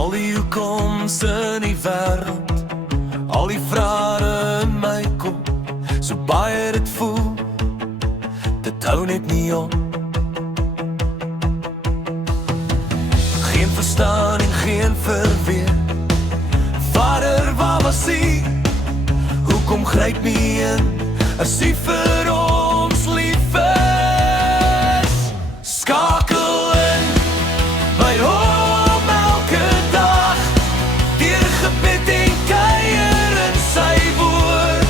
Al die hoekoms in die wêreld, al die vrae in my kop, so baie dit voel, dit hou net nie op. Geen verstaan en geen verweer. Vader, waar was U? Hoekom gryp nie in as U vir ons lief is? Skakel in by hom elke dag, deur gebed en kuier in sy woord.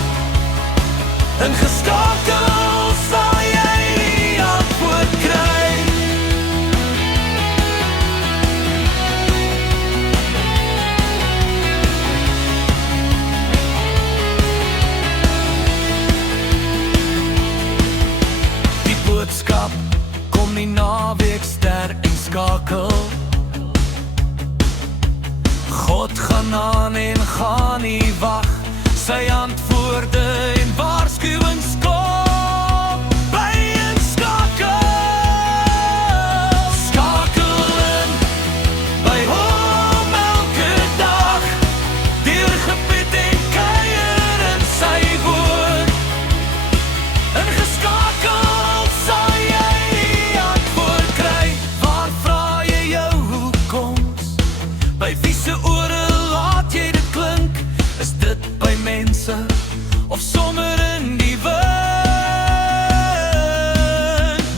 Ingeskakel sal jy die antwoord kry. Die boodskap kom nie naweekster en skakel. God gaan aan en gaan nie wag, sy antwoorde en waarskuwings kom by inskakel. Skakel in by hom elke dag, deur gebed en kuier in sy woord. Ingeskakel sal jy die antwoord kry. Waar vra jy jou hoekoms? By wie se ore laat jy dit klink? Is dit by mense of sommer in die wind?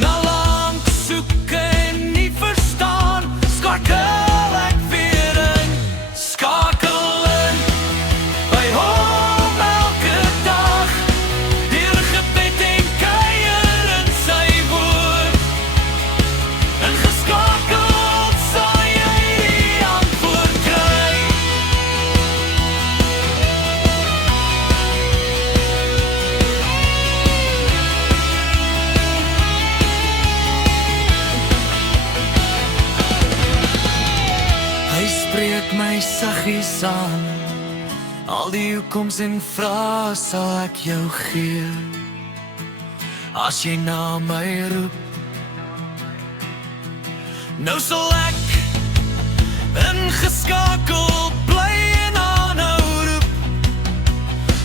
Na lank soek en nie verstaan, skakel ek weer in. Skakel in by hom elke dag, deur gebed en kuier in sy woord. Ingeskakel sal jy die antwoord kry. Hy spreek my saggies aan, al die hoekoms en vrae sal ek jou gee. As jy na my roep, nou sal ek ingeskakel bly en aanhou roep,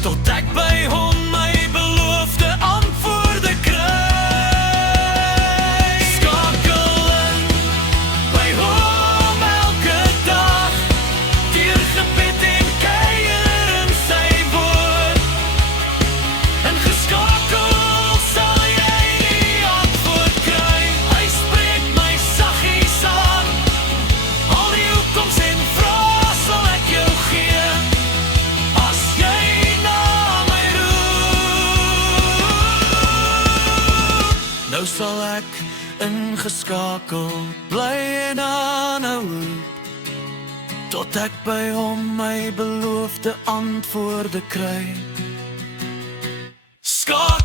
tot ek by hom my beloofde antwoorde kry. Skakel in by hom elke dag, deur gebed en kuier in sy woord. Ingeskakel sal jy die antwoord kry. Hy spreek my saggies aan, al die hoekoms en vrae sal ek jou gee. As jy na my roep, nou sal ek ingeskakel bly en aanhou roep, tot ek by hom my beloofde antwoorde kry. Skakel